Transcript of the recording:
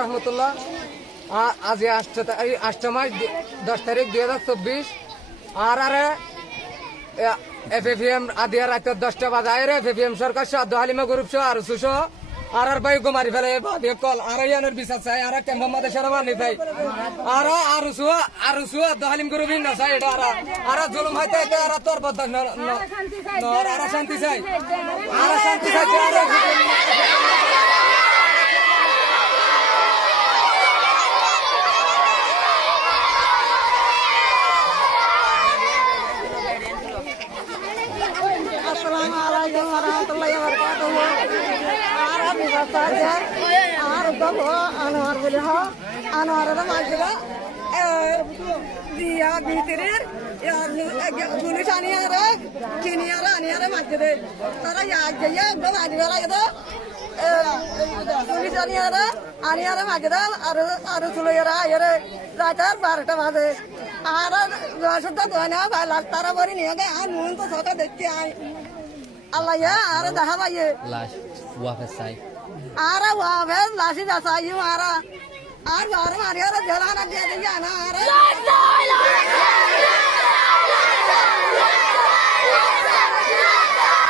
রহমতুল্লাহ। আজ 8 মাস 10 তারিখ 2024 আর এফএফএম আদিয়া রাত 10টা বাজায় রে এফএফএম সরকার সহ হালিমা গ্রুপ সহ আর সুসহ আর ভাই গুমারি ফেলে ভাবি কল আর ইয়ানের বিচার চাই আর কেমন মাদে সারা মানি ভাই আর সুয়া হালিম গ্রুপ না চাই এটা আর জুলুম হইতে আর তোর বদ আর শান্তি চাই Assalamualaikum warahmatullahi wabarakatuh. Arab saja. Arab Anwar beliau Anwar ada macam dia bitirir ya tulisannya ada kini ada macam deh. Tara ya aja gua ada itu tulisannya ada macam dah. Aru tulisannya ada racar barata macam. Arab sudah tuh na balas tara beri ni agak anu untuk sokat deki. Allah ya, ara dah apa ye? Lash, wafat say. Ara wafat, lashi dah sayu ara. Ara mari ara jalan aja dia na ara.